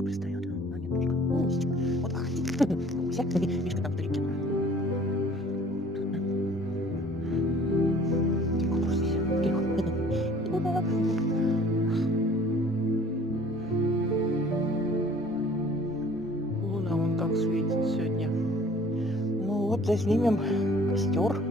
Мишка пристает. А, нет, Мишка. Мусечка. Вот, Муся. Мишка там вдалеке. Тихо, трусись. Тихо. Туда. Луна вон как светит сегодня. Ну вот, заснимем костер.